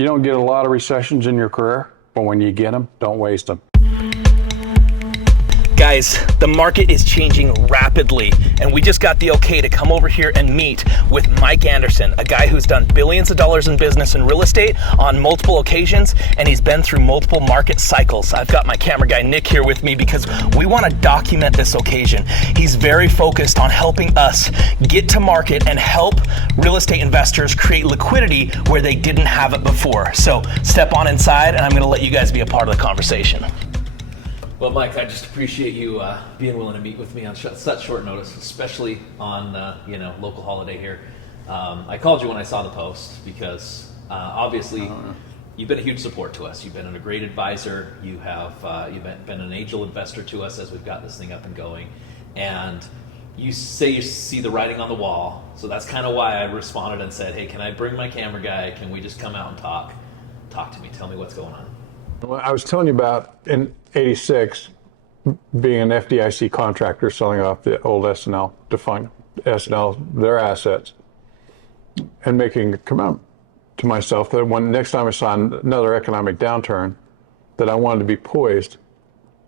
You don't get a lot of recessions in your career, but when you get them, don't waste them. Guys, the market is changing rapidly, and we just got the okay to come over here and meet with Mike Anderson, a guy who's done billions of dollars in business and real estate on multiple occasions, and he's been through multiple market cycles. I've got my camera guy Nick here with me because we want to document this occasion. He's very focused on helping us get to market and help real estate investors create liquidity where they didn't have it before. So step on inside, and I'm going to let you guys be a part of the conversation. Well, Mike, I just appreciate you being willing to meet with me on such short notice, especially on local holiday here. I called you when I saw the post because obviously you've been a huge support to us. You've been a great advisor. You have you've been an angel investor to us as we've got this thing up and going. And you say you see the writing on the wall, so that's kind of why I responded and said, "Hey, can I bring my camera guy? Can we just come out and talk? Talk to me. Tell me what's going on." Well, I was telling you about in '86 being an FDIC contractor selling off the old S&L, defined S&L, their assets, and making a commitment to myself that when next time I saw another economic downturn, that I wanted to be poised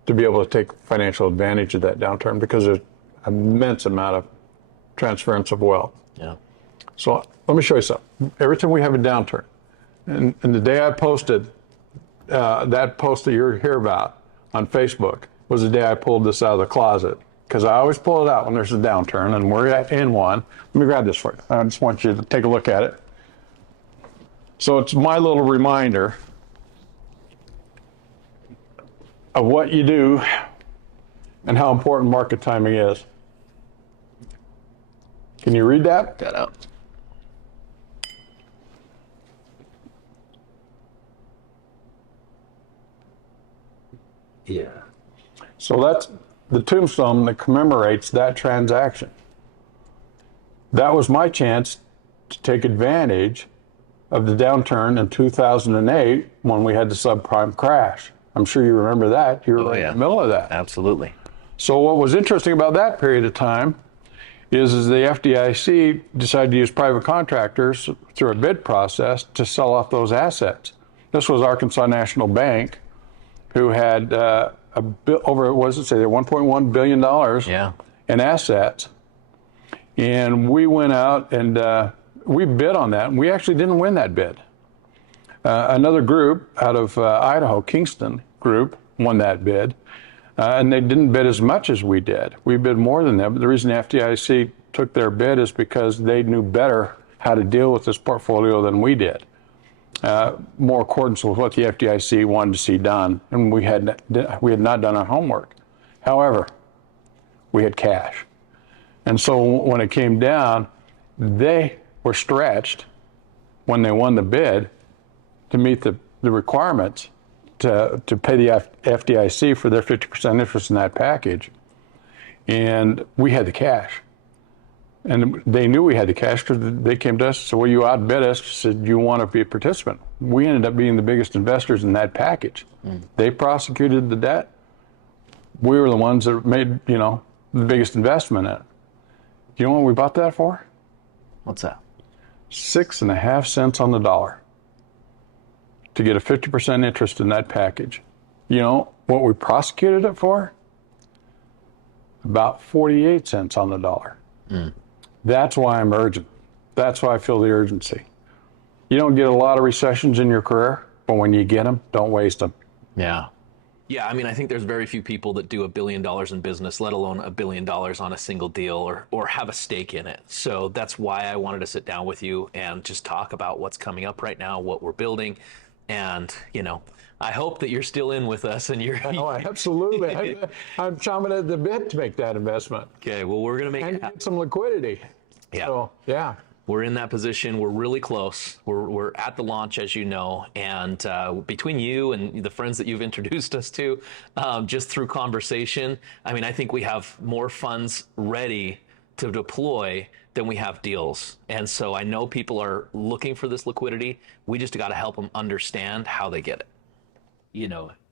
to be able to take financial advantage of that downturn because there's an immense amount of transference of wealth. Yeah. So let me show you something. Every time we have a downturn, and the day I posted that post that you're here about on Facebook was the day I pulled this out of the closet, because I always pull it out when there's a downturn, and we're in one. Let me grab this for you. I just want you to take a look at it. So it's my little reminder of what you do and how important market timing is. Can you read that? Got out. Yeah. So that's the tombstone that commemorates that transaction. That was my chance to take advantage of the downturn in 2008 when we had the subprime crash. I'm sure you remember that. You were in the middle of that. Absolutely. So what was interesting about that period of time is the FDIC decided to use private contractors through a bid process to sell off those assets. This was Arkansas National Bank, who had over, what does it say, they're $1.1 billion in assets. And we went out and we bid on that, and we actually didn't win that bid. Another group out of Idaho, Kingston Group, won that bid, and they didn't bid as much as we did. We bid more than them, but the reason the FDIC took their bid is because they knew better how to deal with this portfolio than we did. More accordance with what the FDIC wanted to see done, and we had not done our homework. However, we had cash, and so when it came down, they were stretched when they won the bid to meet the requirements to pay the FDIC for their 50% interest in that package, and we had the cash. And they knew we had the cash because they came to us and said, well, you outbid us, said, you want to be a participant. We ended up being the biggest investors in that package. They prosecuted the debt. We were the ones that made, the biggest investment in it. You know what we bought that for? What's that? 6.5 cents on the dollar to get a 50% interest in that package. You know what we prosecuted it for? About 48 cents on the dollar. That's why I'm urgent. That's why I feel the urgency. You don't get a lot of recessions in your career, but when you get them, don't waste them. Yeah. Yeah, I mean, I think there's very few people that do $1 billion in business, let alone $1 billion on a single deal or have a stake in it. So that's why I wanted to sit down with you and just talk about what's coming up right now, what we're building. And, I hope that you're still in with us and you're... Oh, absolutely. I'm chomping at the bit to make that investment. Okay, well, we're going to make and get some liquidity. Yeah. So, yeah. We're in that position. We're really close. We're at the launch, as you know, and between you and the friends that you've introduced us to, just through conversation, I mean, I think we have more funds ready to deploy than we have deals. And so I know people are looking for this liquidity. We just got to help them understand how they get it.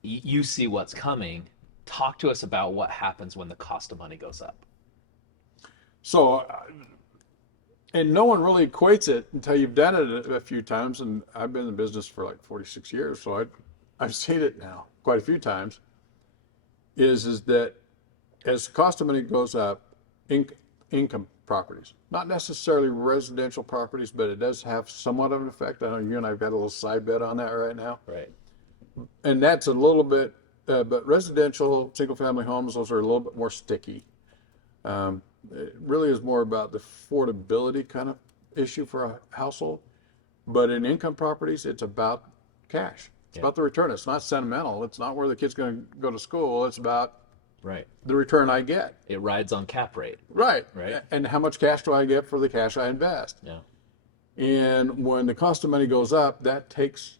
You see what's coming. Talk to us about what happens when the cost of money goes up. So And no one really equates it until you've done it a few times. And I've been in the business for like 46 years, so I've seen it now quite a few times. Is that as the cost of money goes up, income properties, not necessarily residential properties, but it does have somewhat of an effect. I know you and I've got a little side bet on that right now. Right. And that's a little bit, but residential single family homes, those are a little bit more sticky. It really is more about the affordability kind of issue for a household. But in income properties, it's about cash. It's about the return. It's not sentimental. It's not where the kid's going to go to school. It's about Right. the return I get. It rides on cap rate. Right. Right. And how much cash do I get for the cash I invest? Yeah. And when the cost of money goes up, that takes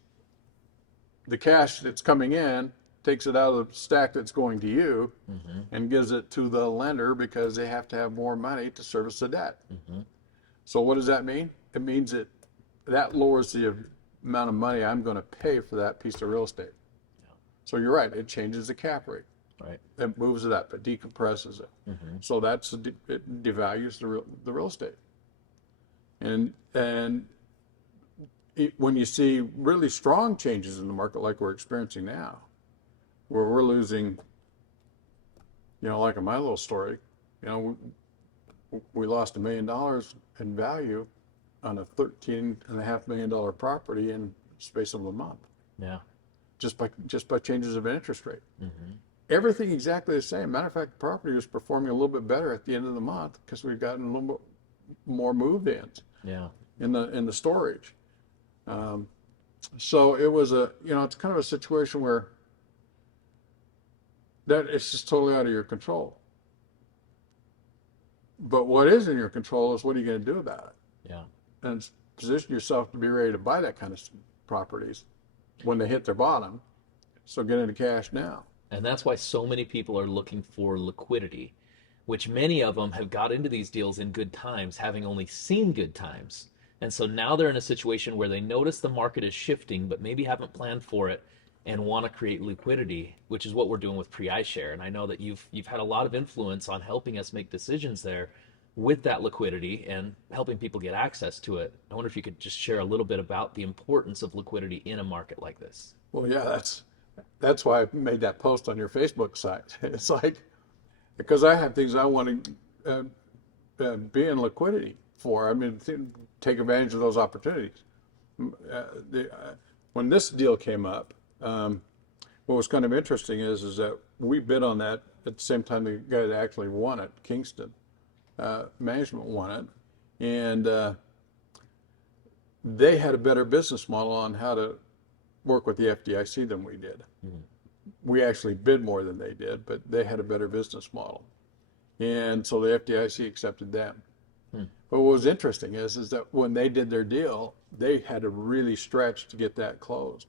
the cash that's coming in, takes it out of the stack that's going to you, and gives it to the lender because they have to have more money to service the debt. So what does that mean? It means that lowers the amount of money I'm going to pay for that piece of real estate. So you're right, it changes the cap rate. Right. It moves it up, it decompresses it. So it devalues the real estate. And when you see really strong changes in the market like we're experiencing now, where we're losing, like in my little story, we lost $1 million in value on a $13.5 million property in the space of a month. Yeah. Just by changes of interest rate. Everything exactly the same. Matter of fact, the property was performing a little bit better at the end of the month because we've gotten a little bit more moved-ins. Yeah. In the storage. So it was it's kind of a situation where that it's just totally out of your control. But what is in your control is what are you going to do about it? Yeah. And position yourself to be ready to buy that kind of properties when they hit their bottom. So get into cash now. And that's why so many people are looking for liquidity, which many of them have got into these deals in good times, having only seen good times. And so now they're in a situation where they notice the market is shifting, but maybe haven't planned for it and want to create liquidity, which is what we're doing with PREIshare. And I know that you've had a lot of influence on helping us make decisions there with that liquidity and helping people get access to it. I wonder if you could just share a little bit about the importance of liquidity in a market like this. Well, yeah, that's why I made that post on your Facebook site. It's like, because I have things I want to be in liquidity for. I mean, take advantage of those opportunities. When this deal came up, what was kind of interesting is that we bid on that at the same time the guy that actually won it, Kingston Management won it, and they had a better business model on how to work with the FDIC than we did. We actually bid more than they did, but they had a better business model, and so the FDIC accepted them. But what was interesting is that when they did their deal, they had to really stretch to get that closed.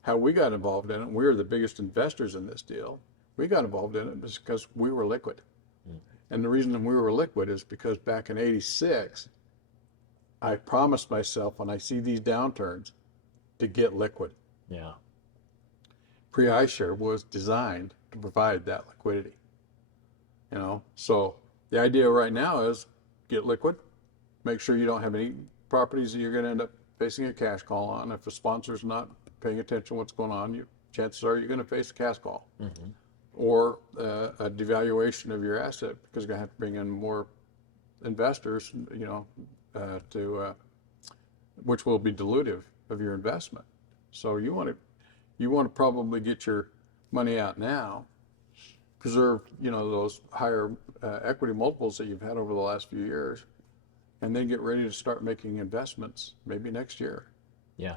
How we got involved in it, we were the biggest investors in this deal. We got involved in it because we were liquid. And the reason we were liquid is because back in '86, I promised myself when I see these downturns to get liquid. Yeah. PREIshare was designed to provide that liquidity. So the idea right now is get liquid, make sure you don't have any properties that you're going to end up facing a cash call on. If the sponsor's not paying attention to what's going on, chances are you're going to face a cash call. Or a devaluation of your asset because you're going to have to bring in more investors, which will be dilutive of your investment. So you want to probably get your money out now, preserve those higher equity multiples that you've had over the last few years, and then get ready to start making investments maybe next year. Yeah.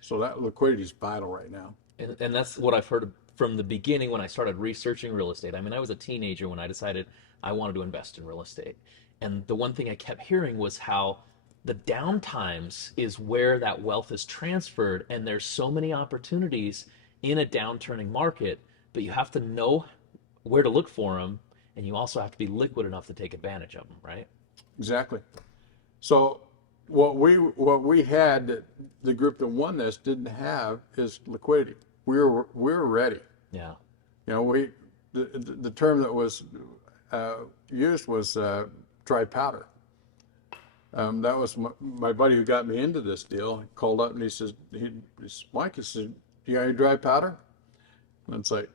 So that liquidity is vital right now. And that's what I've heard from the beginning when I started researching real estate. I mean, I was a teenager when I decided I wanted to invest in real estate. And the one thing I kept hearing was how the downtimes is where that wealth is transferred, and there's so many opportunities in a downturning market, but you have to know where to look for them, and you also have to be liquid enough to take advantage of them, right? Exactly. So what we had that the group that won this didn't have is liquidity. We were ready. Yeah. The term that was used was dry powder. That was my buddy who got me into this deal. He called up and he says, Mike, he said, you got any dry powder? And it's like,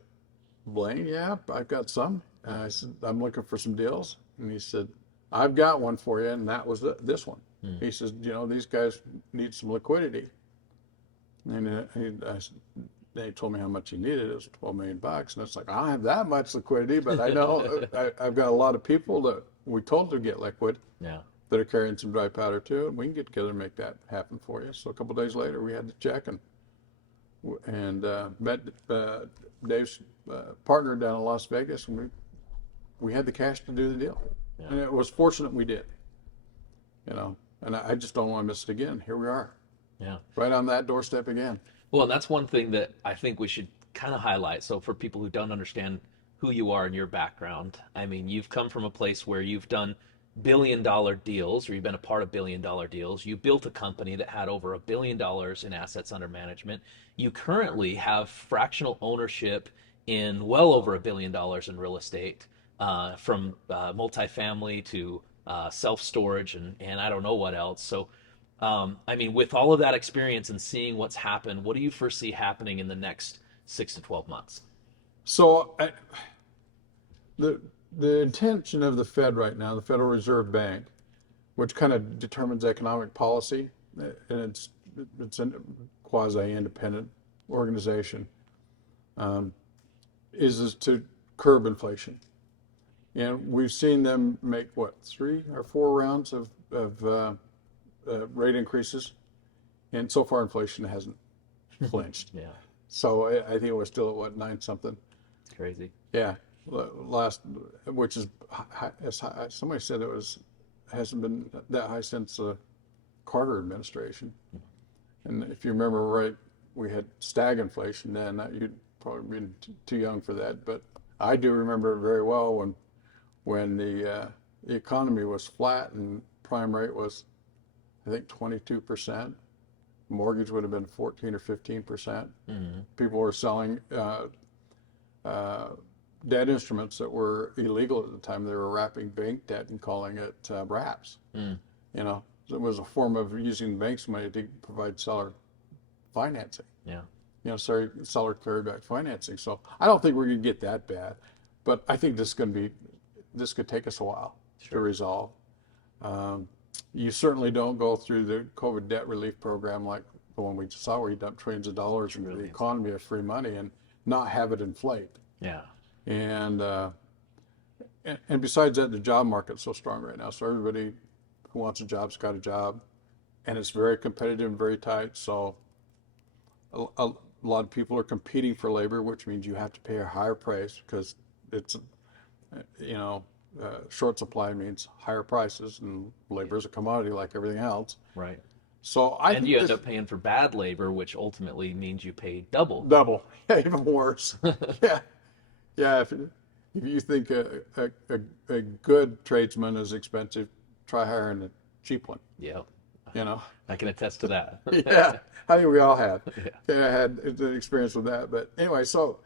Blaine, yeah, I've got some. And I said, I'm looking for some deals. And he said, I've got one for you. And that was this one. He says, these guys need some liquidity. And they told me how much he needed. It was $12 million. And it's like, I don't have that much liquidity, but I know I've got a lot of people that we told to get liquid. Yeah. That are carrying some dry powder too, and we can get together and make that happen for you. So a couple of days later, we had the check and met Dave's partner down in Las Vegas, and we had the cash to do the deal. Yeah. And it was fortunate we did. And I just don't want to miss it again. Here we are. Yeah. Right on that doorstep again. Well, and that's one thing that I think we should kind of highlight. So for people who don't understand who you are and your background, I mean, you've come from a place where you've done billion-dollar deals, or you've been a part of billion-dollar deals. You built a company that had over $1 billion in assets under management. You currently have fractional ownership in well over $1 billion in real estate, from multifamily to self-storage and I don't know what else. So, I mean, with all of that experience and seeing what's happened, what do you foresee happening in the next 6 to 12 months? So, the intention of the Fed right now, the Federal Reserve Bank, which kind of determines economic policy, and it's a quasi-independent organization, is to curb inflation. And we've seen them make, 3 or 4 rounds of rate increases, and so far inflation hasn't flinched. Yeah. So I think it was still at 9 something. Crazy. Yeah. Last, which is as high, somebody said hasn't been that high since the Carter administration. And if you remember right, we had stagflation then. You'd probably been too young for that, but I do remember it very well when the economy was flat and prime rate was, I think, 22%. Mortgage would have been 14 or 15%. Mm-hmm. People were selling debt instruments that were illegal at the time. They were wrapping bank debt and calling it wraps. It was a form of using the bank's money to provide seller financing. Yeah. Seller carryback financing. So I don't think we're going to get that bad, but I think this could take us a while to resolve. You certainly don't go through the COVID debt relief program like the one we just saw, where you dump trillions of dollars into the economy of free money and not have it inflate. Yeah. And besides that, the job market's so strong right now. So everybody who wants a job's got a job, and it's very competitive and very tight. So a lot of people are competing for labor, which means you have to pay a higher price because it's, short supply means higher prices, and labor is a commodity like everything else. Right. So you end up paying for bad labor, which ultimately means you pay double. Double. Yeah, even worse. Yeah. Yeah, if you think a good tradesman is expensive, try hiring a cheap one. Yeah. I can attest to that. Yeah, I think we all have. Yeah, I had an experience with that. But anyway, so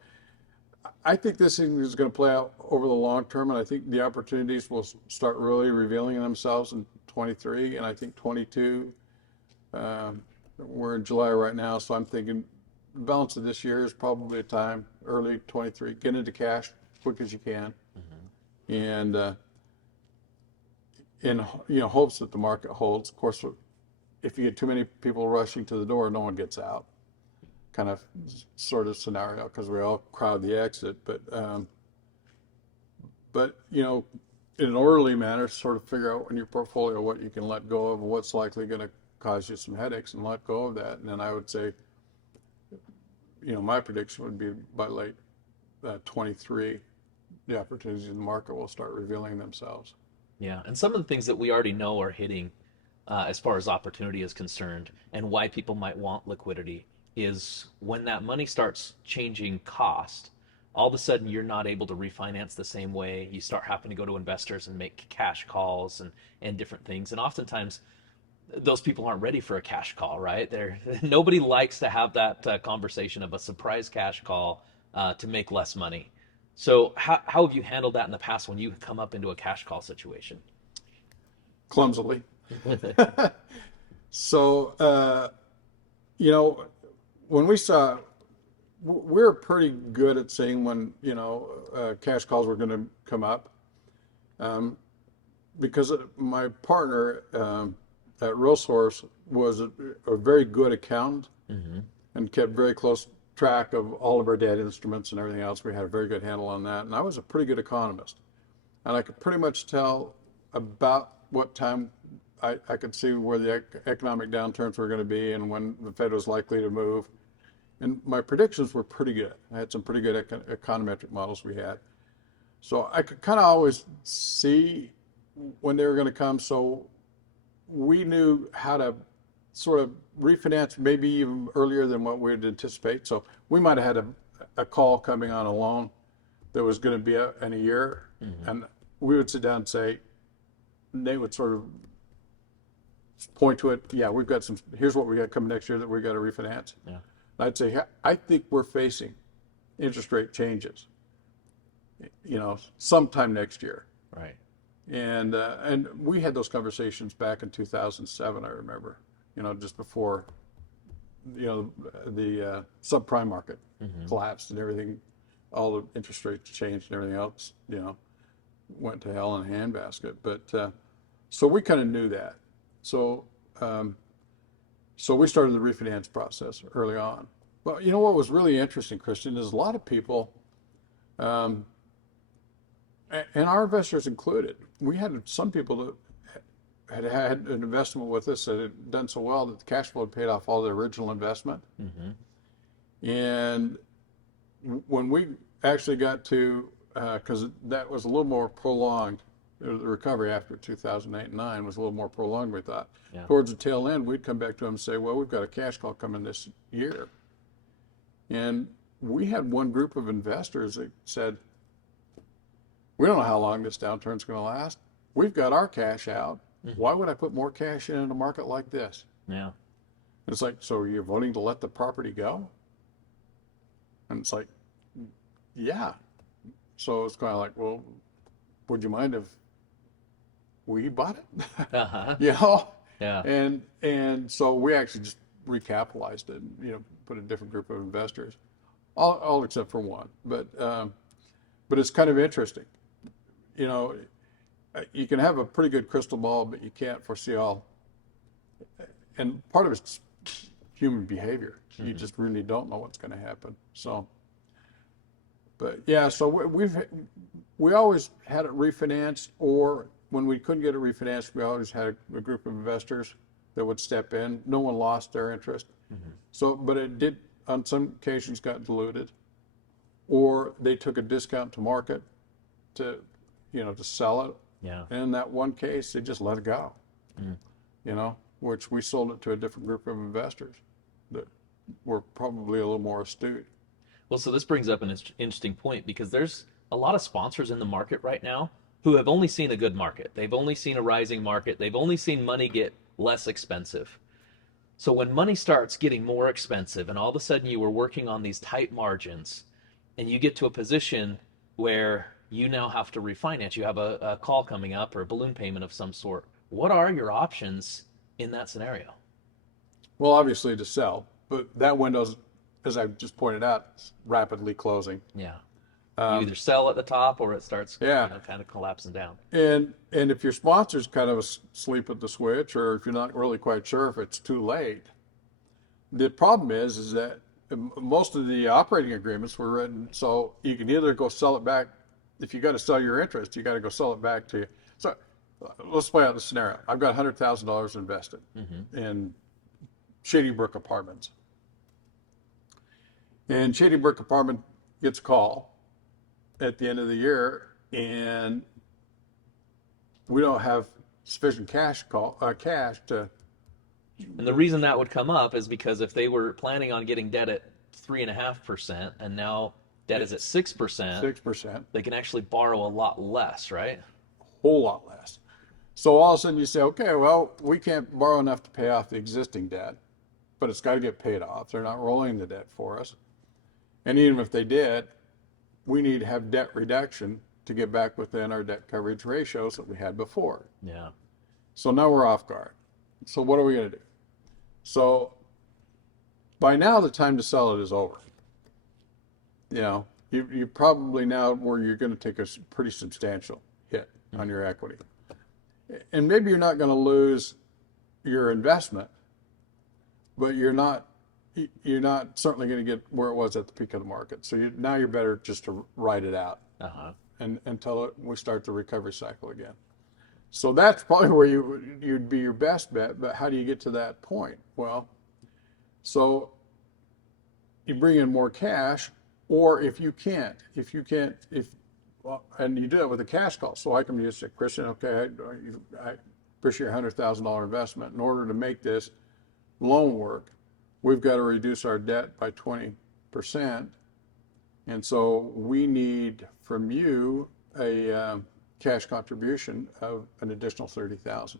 I think this thing is going to play out over the long term, and I think the opportunities will start really revealing themselves in 23, and I think 22. We're in July right now, so I'm thinking the balance of this year is probably a time, early 23, get into cash quick as you can. Mm-hmm. And in hopes that the market holds. Of course, if you get too many people rushing to the door, no one gets out, kind of sort of scenario, because we all crowd the exit. But in an orderly manner, sort of figure out in your portfolio what you can let go of and what's likely going to cause you some headaches, and let go of that. And then I would say, my prediction would be by late 23, the opportunities in the market will start revealing themselves. Yeah, and some of the things that we already know are hitting as far as opportunity is concerned, and why people might want liquidity, is when that money starts changing cost, all of a sudden you're not able to refinance the same way. You start having to go to investors and make cash calls and different things. And oftentimes those people aren't ready for a cash call, right? Nobody likes to have that conversation of a surprise cash call to make less money. So how have you handled that in the past when you come up into a cash call situation? Clumsily. So, you know, when we're pretty good at seeing when, cash calls were going to come up. Because my partner at Real Source was a very good accountant and kept very close track of all of our debt instruments and everything else. We had a very good handle on that. And I was a pretty good economist. And I could pretty much tell about what time I could see where the economic downturns were going to be and when the Fed was likely to move. And my predictions were pretty good. I had some pretty good econometric models we had. So I could kind of always see when they were going to come. So we knew how to sort of refinance maybe even earlier than what we'd anticipate. So we might have had a call coming on a loan that was going to be in a year. And we would sit down and say, they would sort of point to it. Yeah, here's what we got coming next year that we got to refinance. Yeah. And I'd say, I think we're facing interest rate changes, sometime next year. Right. And we had those conversations back in 2007, I remember, just before, the subprime market collapsed and everything, all the interest rates changed and everything else, went to hell in a handbasket. But so we kind of knew that. So we started the refinance process early on. But what was really interesting, Christian, is a lot of people, and our investors included, we had some people that had an investment with us that had done so well that the cash flow had paid off all the original investment. And when we actually got to, because that was a little more prolonged, the recovery after 2008 and 9 was a little more prolonged, we thought. Yeah. Towards the tail end, we'd come back to them and say, well, we've got a cash call coming this year. And we had one group of investors that said, we don't know how long this downturn's going to last. We've got our cash out. Why would I put more cash in a market like this? Yeah. And it's like, so you're voting to let the property go? And it's like, yeah. So it's kind of like, well, would you mind if we bought it? Yeah. And so we actually just recapitalized it and, put a different group of investors, all except for one. But it's kind of interesting. You can have a pretty good crystal ball, but you can't foresee all. And part of it's human behavior. You just really don't know what's going to happen. So, but yeah, so we always had it refinanced, or when we couldn't get it refinanced, we always had a group of investors that would step in. No one lost their interest. So, but it did on some occasions got diluted, or they took a discount to market to sell it. Yeah. And in that one case, they just let it go. Which we sold it to a different group of investors that were probably a little more astute. Well, so this brings up an interesting point, because there's a lot of sponsors in the market right now who have only seen a good market. They've only seen a rising market. They've only seen money get less expensive. So when money starts getting more expensive and all of a sudden you were working on these tight margins and you get to a position where you now have to refinance, you have a call coming up or a balloon payment of some sort, what are your options in that scenario? Well, obviously to sell, but that window's, as I just pointed out, is rapidly closing. Yeah. You either sell at the top or it starts kind of collapsing down. And if your sponsor's kind of asleep at the switch, or if you're not really quite sure if it's too late, the problem is that most of the operating agreements were written so you can either go sell it back. If you got to sell your interest, you got to go sell it back to you. So let's play out the scenario. I've got $100,000 invested in Shady Brook Apartments. And Shady Brook Apartment gets a call at the end of the year, and we don't have sufficient cash to. And the reason that would come up is because if they were planning on getting debt at 3.5% and now debt is at 6%, they can actually borrow a lot less, right? A whole lot less. So all of a sudden you say, okay, well, we can't borrow enough to pay off the existing debt, but it's got to get paid off. They're not rolling the debt for us. And even if they did, we need to have debt reduction to get back within our debt coverage ratios that we had before. Yeah. So now we're off guard. So what are we going to do? So by now the time to sell it is over. You know, you probably now where you're going to take a pretty substantial hit on your equity. And maybe you're not going to lose your investment, but you're not certainly going to get where it was at the peak of the market. So now you're better just to ride it out and until we start the recovery cycle again. So that's probably where you'd be your best bet. But how do you get to that point? Well, so you bring in more cash, or if you can't, and you do that with a cash call. So I can just say, Christion, okay, I appreciate your $100,000 investment. In order to make this loan work, we've got to reduce our debt by 20%. And so we need from you a cash contribution of an additional $30,000.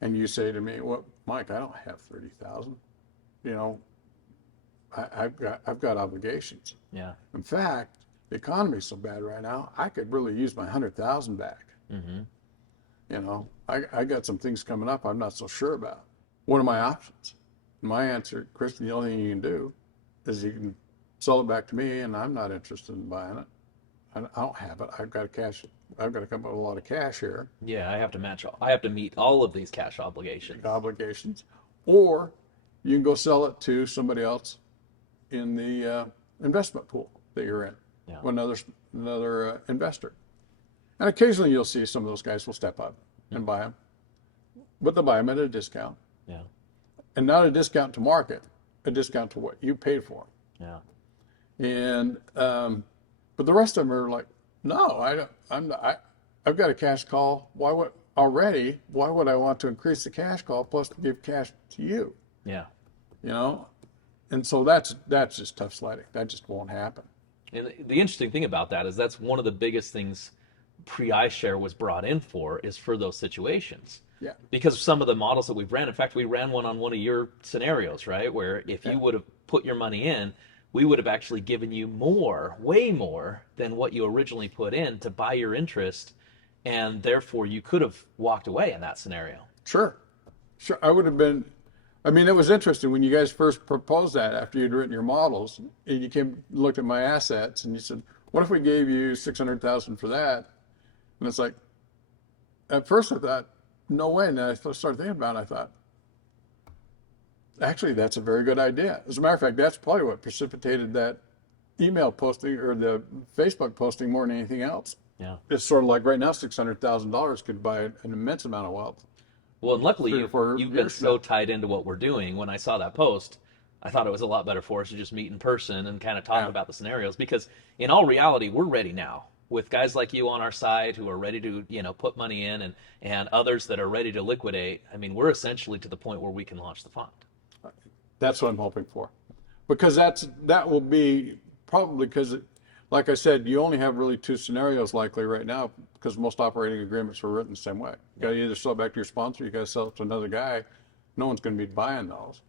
And you say to me, well, Mike, I don't have $30,000. You know, I've got obligations. Yeah. In fact, the economy's so bad right now, I could really use my $100,000 back. You know, I got some things coming up I'm not so sure about. What are my options? My answer, Christion, the only thing you can do is you can sell it back to me, and I'm not interested in buying it. I don't have it. I've got to come up with a lot of cash here. Yeah, I have to meet all of these cash obligations. Or you can go sell it to somebody else in the investment pool that you're in, another investor. And occasionally you'll see some of those guys will step up and buy them, but they'll buy them at a discount. Yeah. And not a discount to market, a discount to what you paid for them. Yeah. And but the rest of them are like, no, I've got a cash call. Why would I want to increase the cash call plus to give cash to you? Yeah. You know, and so that's just tough sledding. That just won't happen. And the interesting thing about that is that's one of the biggest things PREIshare was brought in for, is for those situations. Yeah. Because of some of the models that we've ran, in fact, we ran one on one of your scenarios, right? Where if you would have put your money in, we would have actually given you more, way more than what you originally put in to buy your interest. And therefore you could have walked away in that scenario. Sure. I would have been, I mean, it was interesting when you guys first proposed that after you'd written your models, and you looked at my assets and you said, what if we gave you $600,000 for that? And it's like, at first I thought, no way. And then I started thinking about it. I thought, actually, that's a very good idea. As a matter of fact, that's probably what precipitated that email posting or the Facebook posting more than anything else. Yeah. It's sort of like right now, $600,000 could buy an immense amount of wealth. Well, and luckily you've been so tied into what we're doing. When I saw that post, I thought it was a lot better for us to just meet in person and kind of talk about the scenarios, because in all reality, we're ready now. With guys like you on our side who are ready to, put money in, and others that are ready to liquidate. I mean, we're essentially to the point where we can launch the fund. That's what I'm hoping for, because that will be probably because, like I said, you only have really two scenarios likely right now, because most operating agreements were written the same way. You got to either sell it back to your sponsor, you got to sell it to another guy. No one's going to be buying those.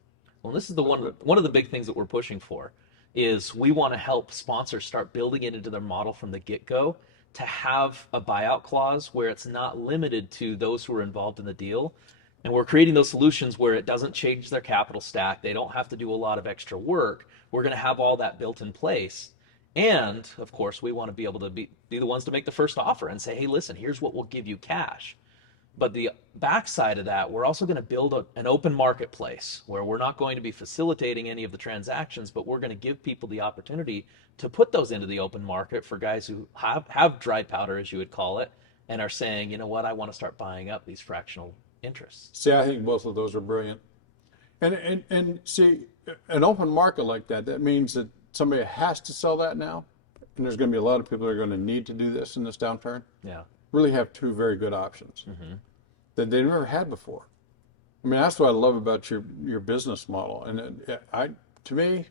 Well, this is one of the big things that we're pushing for. Is we want to help sponsors start building it into their model from the get-go to have a buyout clause where it's not limited to those who are involved in the deal. And we're creating those solutions where it doesn't change their capital stack. They don't have to do a lot of extra work. We're going to have all that built in place. And, of course, we want to be able to be the ones to make the first offer and say, hey, listen, here's what we'll give you cash. But the backside of that, we're also going to build an open marketplace where we're not going to be facilitating any of the transactions, but we're going to give people the opportunity to put those into the open market for guys who have dry powder, as you would call it, and are saying, you know what, I want to start buying up these fractional interests. See, I think both of those are brilliant. And see, an open market like that means that somebody has to sell that now, and there's going to be a lot of people that are going to need to do this in this downturn. Yeah. Really have two very good options that they never had before. I mean, that's what I love about your business model. And to me,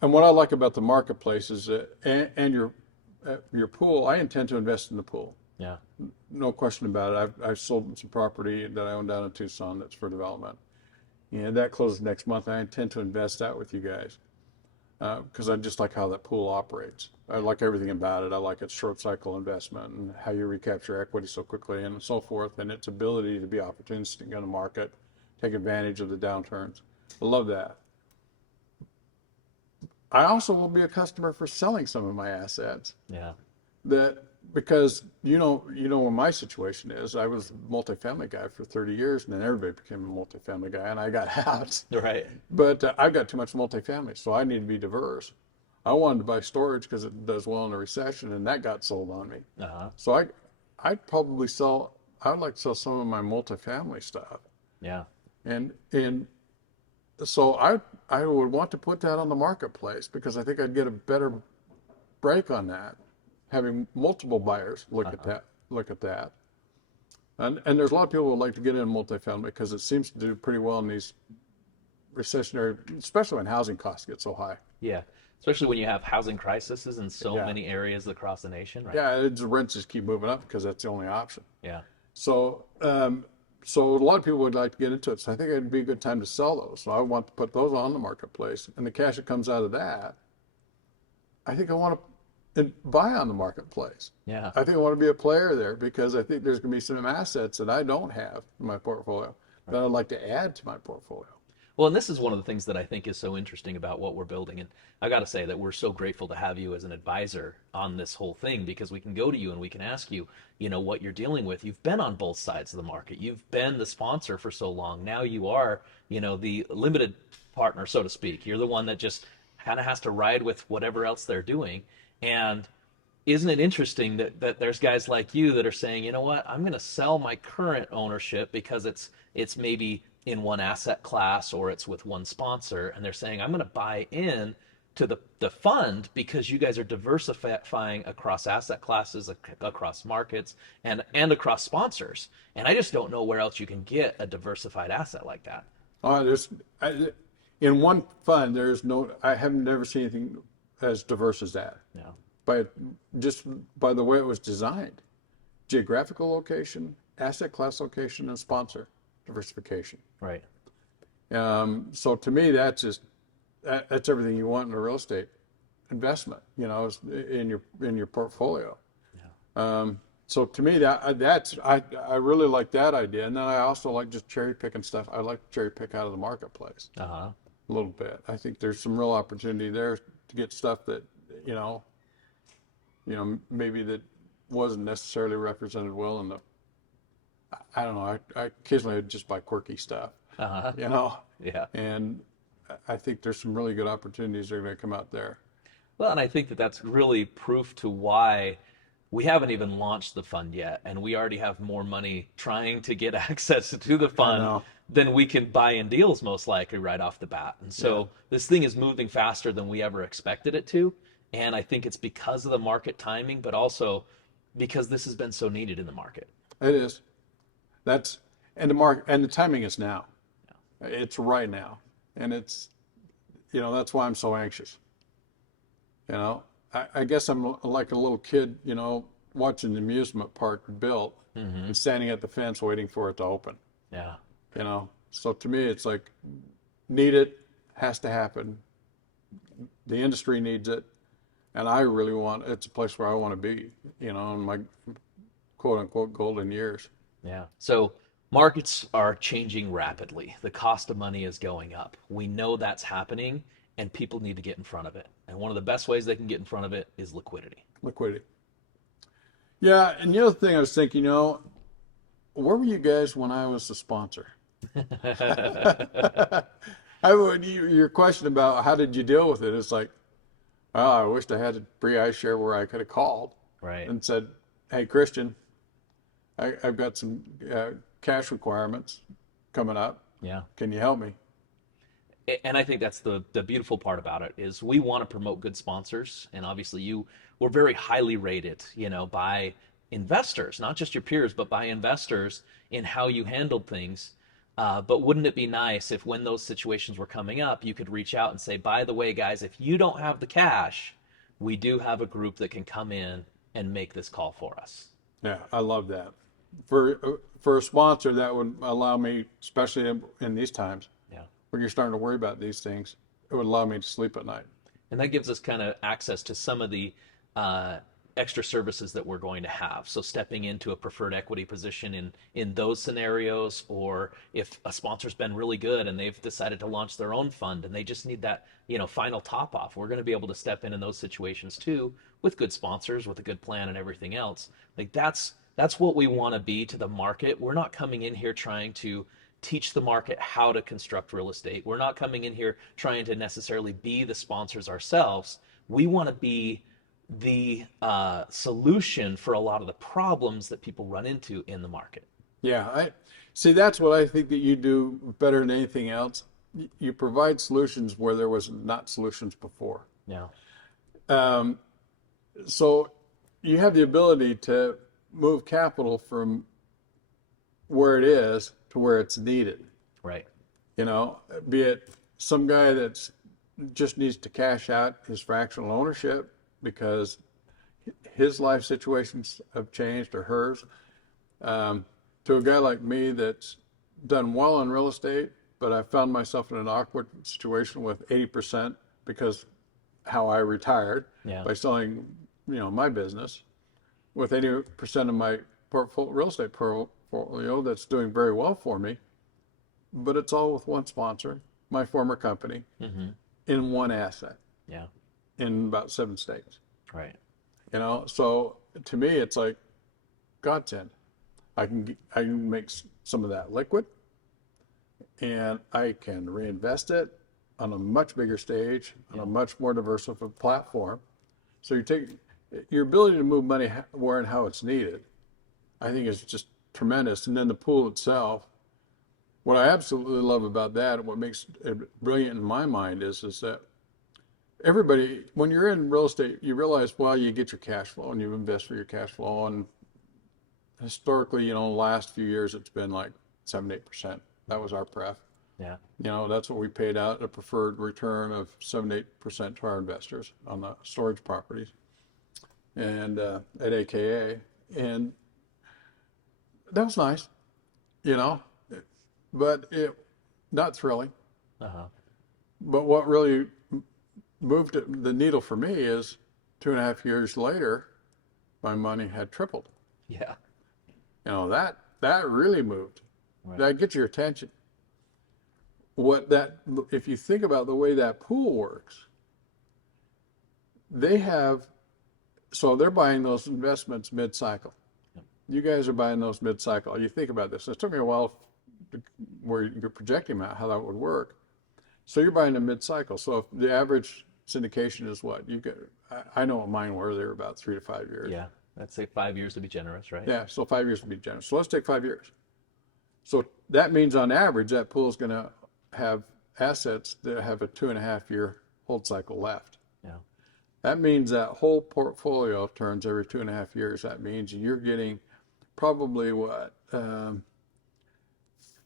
and what I like about the marketplace is and your pool. I intend to invest in the pool. Yeah. No question about it. I've sold some property that I own down in Tucson that's for development, and that closes next month. I intend to invest that with you guys. because I just like how that pool operates. I like everything about it. I like its short cycle investment and how you recapture equity so quickly and so forth, and its ability to be opportunistic in the market, take advantage of the downturns. I love that. I also will be a customer for selling some of my assets. Yeah. That because you know what my situation is. I was a multifamily guy for 30 years, and then everybody became a multifamily guy, and I got out. Right. But I've got too much multifamily, so I need to be diverse. I wanted to buy storage because it does well in a recession, and that got sold on me. Uh-huh. So I'd probably sell. I would like to sell some of my multifamily stuff, Yeah. and so I would want to put that on the marketplace because I think I'd get a better break on that, having multiple buyers look at that. And there's a lot of people who would like to get in multifamily because it seems to do pretty well in these recessionary, especially when housing costs get so high. Yeah. Especially when you have housing crises in so Yeah. many areas across the nation, right? Yeah, the rents just keep moving up because that's the only option. Yeah. So, so a lot of people would like to get into it. So I think it'd be a good time to sell those. So I want to put those on the marketplace, and the cash that comes out of that, I think I want to buy on the marketplace. Yeah. I think I want to be a player there because I think there's going to be some assets that I don't have in my portfolio that I'd like to add to my portfolio. Well, and this is one of the things that I think is so interesting about what we're building. And I got to say that we're so grateful to have you as an advisor on this whole thing because we can go to you and we can ask you, what you're dealing with. You've been on both sides of the market. You've been the sponsor for so long. Now you are, the limited partner, so to speak. You're the one that just kind of has to ride with whatever else they're doing. And isn't it interesting that there's guys like you that are saying, you know what, I'm going to sell my current ownership because it's maybe in one asset class or it's with one sponsor, and they're saying I'm going to buy in to the fund because you guys are diversifying across asset classes, across markets, and across sponsors. And I just don't know where else you can get a diversified asset like that. In one fund, I have never seen anything as diverse as that. Yeah. Just by the way it was designed, geographical location, asset class location, and sponsor diversification. Right. So to me, that's everything you want in a real estate investment, in your portfolio. Yeah. So to me, I really like that idea. And then I also like just cherry picking stuff. I like to cherry pick out of the marketplace Uh-huh. a little bit. I think there's some real opportunity there to get stuff that, maybe that wasn't necessarily represented well in the, I don't know, I occasionally just buy quirky stuff, Uh-huh. Yeah. and I think there's some really good opportunities that are going to come out there. Well, and I think that that's really proof to why we haven't even launched the fund yet, and we already have more money trying to get access to the fund than we can buy in deals most likely right off the bat. And so this thing is moving faster than we ever expected it to. And I think it's because of the market timing, but also because this has been so needed in the market. It is. And the timing is now. Yeah. It's right now. And it's, that's why I'm so anxious. I guess I'm like a little kid, watching the amusement park built and standing at the fence waiting for it to open. Yeah. So to me, it's like, need it, has to happen. The industry needs it. And I really it's a place where I want to be, in my quote unquote golden years. Yeah. So markets are changing rapidly. The cost of money is going up. We know that's happening, and people need to get in front of it. And one of the best ways they can get in front of it is liquidity. Liquidity. Yeah. And the other thing I was thinking, where were you guys when I was the sponsor? Your question about how did you deal with it is like, oh, I wished I had a PREIshare where I could have called and said, hey, Christion, I've got some cash requirements coming up. Yeah. Can you help me? And I think that's the beautiful part about it is we want to promote good sponsors. And obviously you were very highly rated, by investors, not just your peers, but by investors in how you handled things. But wouldn't it be nice if when those situations were coming up, you could reach out and say, by the way, guys, if you don't have the cash, we do have a group that can come in and make this call for us. Yeah, I love that. For a sponsor, that would allow me, especially in these times, when you're starting to worry about these things, it would allow me to sleep at night. And that gives us kind of access to some of the extra services that we're going to have. So stepping into a preferred equity position in those scenarios, or if a sponsor's been really good and they've decided to launch their own fund and they just need that, final top off, we're going to be able to step in those situations too, with good sponsors, with a good plan and everything else. Like that's what we want to be to the market. We're not coming in here trying to teach the market how to construct real estate. We're not coming in here trying to necessarily be the sponsors ourselves. We want to be the solution for a lot of the problems that people run into in the market. Yeah, I see. That's what I think that you do better than anything else. You provide solutions where there was not solutions before. Yeah. So you have the ability to move capital from where it is to where it's needed. Right. Be it some guy that's just needs to cash out his fractional ownership because his life situations have changed, or hers, to a guy like me that's done well in real estate, but I found myself in an awkward situation with 80% because how I retired by selling, my business, with 80% of my real estate portfolio that's doing very well for me, but it's all with one sponsor, my former company, in one asset. Yeah. In about 7 states. Right. So to me, it's like godsend. I can make some of that liquid, and I can reinvest it on a much bigger stage, on a much more diversified platform. So you take your ability to move money where and how it's needed, I think is just tremendous. And then the pool itself, what I absolutely love about that, and what makes it brilliant in my mind is that everybody, when you're in real estate, you realize, well, you get your cash flow and you invest for your cash flow. And historically, the last few years, it's been like 7-8%. That was our pref. Yeah. That's what we paid out, a preferred return of 7-8% to our investors on the storage properties and at AKA. And that was nice, but it not thrilling. Uh-huh. But what really moved the needle for me is 2.5 years later, my money had tripled. Yeah. That really moved. Right. That gets your attention. If you think about the way that pool works, they're buying those investments mid-cycle. Yep. You guys are buying those mid-cycle. You think about this. It took me a while where you're projecting how that would work. So you're buying a mid-cycle. So if the average syndication is what you get, I know what mine were. They were about 3 to 5 years. Yeah, I'd say 5 years to be generous, right? Yeah, so 5 years to be generous. So let's take 5 years. So that means on average that pool is going to have assets that have a 2.5-year hold cycle left. Yeah. That means that whole portfolio turns every 2.5 years. That means you're getting probably 4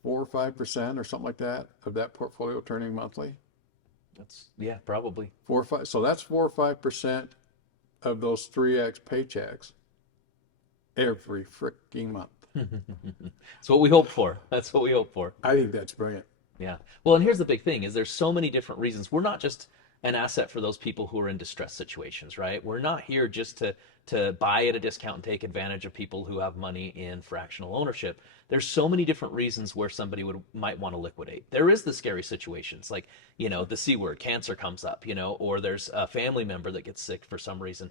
or 5% or something like that of that portfolio turning monthly. Probably 4 or 5. So that's 4 or 5% of those 3x paychecks every freaking month. That's what we hope for. That's what we hope for. I think that's brilliant. Yeah. Well, and here's the big thing: is there's so many different reasons. We're not just an asset for those people who are in distressed situations, right? We're not here just to buy at a discount and take advantage of people who have money in fractional ownership. There's so many different reasons where somebody might want to liquidate. There is the scary situations, like, the C word, cancer comes up, or there's a family member that gets sick for some reason.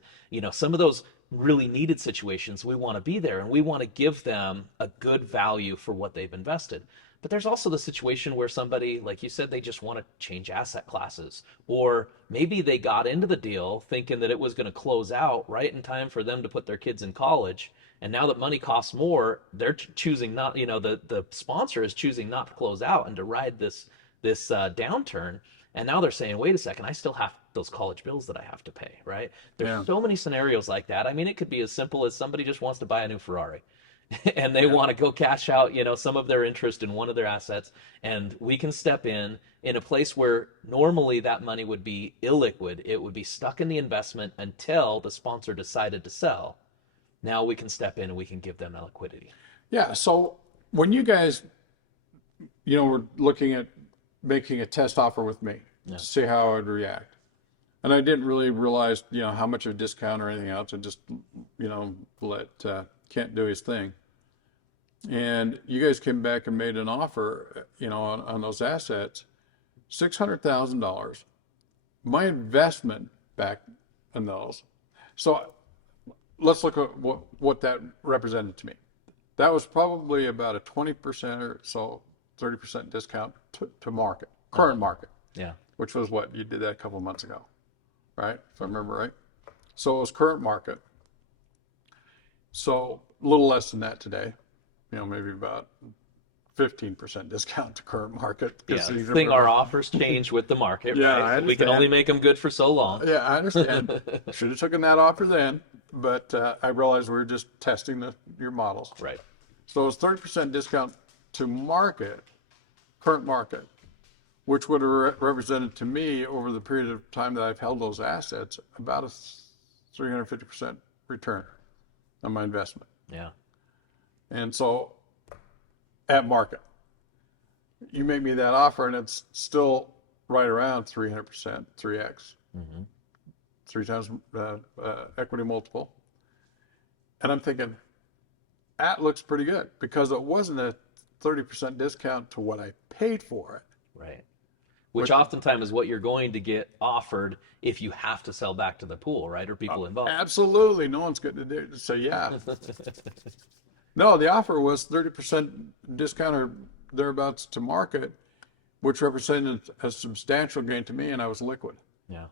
Some of those really needed situations, we want to be there and we want to give them a good value for what they've invested. But there's also the situation where somebody, like you said, they just want to change asset classes. Or maybe they got into the deal thinking that it was going to close out right in time for them to put their kids in college. And now that money costs more, they're choosing not, the sponsor is choosing not to close out and to ride this downturn. And now they're saying, wait a second, I still have those college bills that I have to pay, right? There's so many scenarios like that. I mean, it could be as simple as somebody just wants to buy a new Ferrari. And they want to go cash out, some of their interest in one of their assets, and we can step in a place where normally that money would be illiquid. It would be stuck in the investment until the sponsor decided to sell. Now we can step in and we can give them that liquidity. Yeah. So when you guys, were looking at making a test offer with me to see how I would react, And I didn't really realize, how much of a discount or anything else. I just, let Kent do his thing. And you guys came back and made an offer, on those assets, $600,000. My investment back in those. So let's look at what that represented to me. That was probably about a 20% or so, 30% discount to market, current market. Yeah. Which was what you did that a couple of months ago, right? If I remember right. So it was current market. So a little less than that today, maybe about 15% discount to current market. Yeah, our offers change with the market, yeah, right? So we can only make them good for so long. Yeah, I understand. Should have taken that offer then, but I realized we were just testing your models. Right. So it was 30% discount to market, current market, which would have represented to me over the period of time that I've held those assets about a 350% return on my investment. Yeah. And so at market, you make me that offer and it's still right around 300%, 3x, 3 times equity multiple. And I'm thinking, that looks pretty good because it wasn't a 30% discount to what I paid for it. Right. Which oftentimes is what you're going to get offered if you have to sell back to the pool, right? Or people involved. Absolutely. No one's going to say, yeah. No, the offer was 30% discount or thereabouts to market, which represented a substantial gain to me, and I was liquid. Yeah.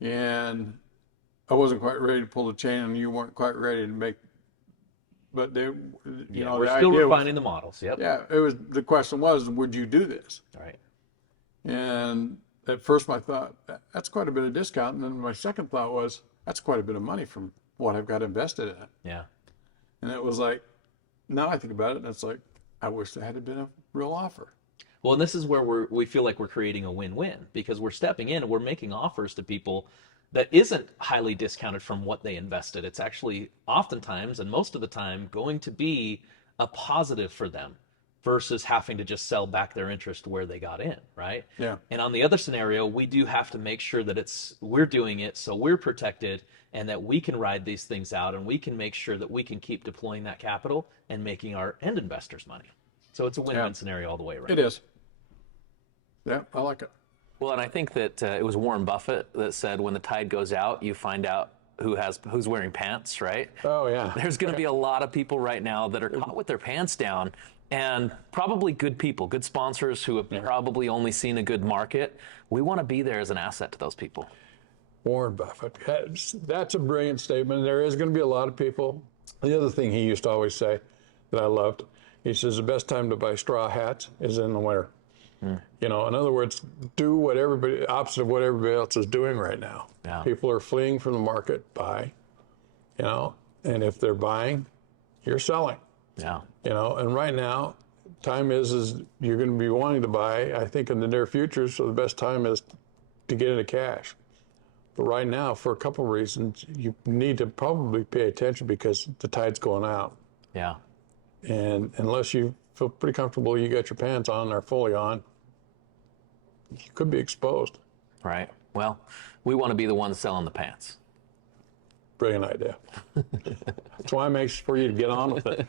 And I wasn't quite ready to pull the chain, and you weren't quite ready to make. But they, we're still refining the models. Yep. Yeah, the question was, would you do this? Right. And at first, my thought, that's quite a bit of discount, and then my second thought was, that's quite a bit of money from what I've got invested in it. Yeah. And it was like, now I think about it, and it's like, I wish there had been a real offer. Well, and this is where we feel like we're creating a win-win because we're stepping in and we're making offers to people that isn't highly discounted from what they invested. It's actually oftentimes and most of the time going to be a positive for them versus having to just sell back their interest where they got in, right? Yeah. And on the other scenario, we do have to make sure that we're doing it so we're protected and that we can ride these things out and we can make sure that we can keep deploying that capital and making our end investors money. So it's a win-win scenario all the way around. It is. Yeah, I like it. Well, and I think that it was Warren Buffett that said, when the tide goes out, you find out who's wearing pants, right? Oh, yeah. There's going to be a lot of people right now that are caught with their pants down, and probably good people, good sponsors who have probably only seen a good market. We want to be there as an asset to those people. Warren Buffett. That's a brilliant statement. There is going to be a lot of people. The other thing he used to always say that I loved, he says the best time to buy straw hats is in the winter. In other words, do opposite of what everybody else is doing right now. Yeah. People are fleeing from the market, buy, and if they're buying, you're selling. Yeah. And right now, time is you're going to be wanting to buy, I think, in the near future, so the best time is to get into cash. But right now, for a couple of reasons, you need to probably pay attention because the tide's going out. Yeah. And unless you feel pretty comfortable you got your pants on or fully on, you could be exposed. Right. Well, we want to be the ones selling the pants. Brilliant idea. That's why I make sure you to get on with it.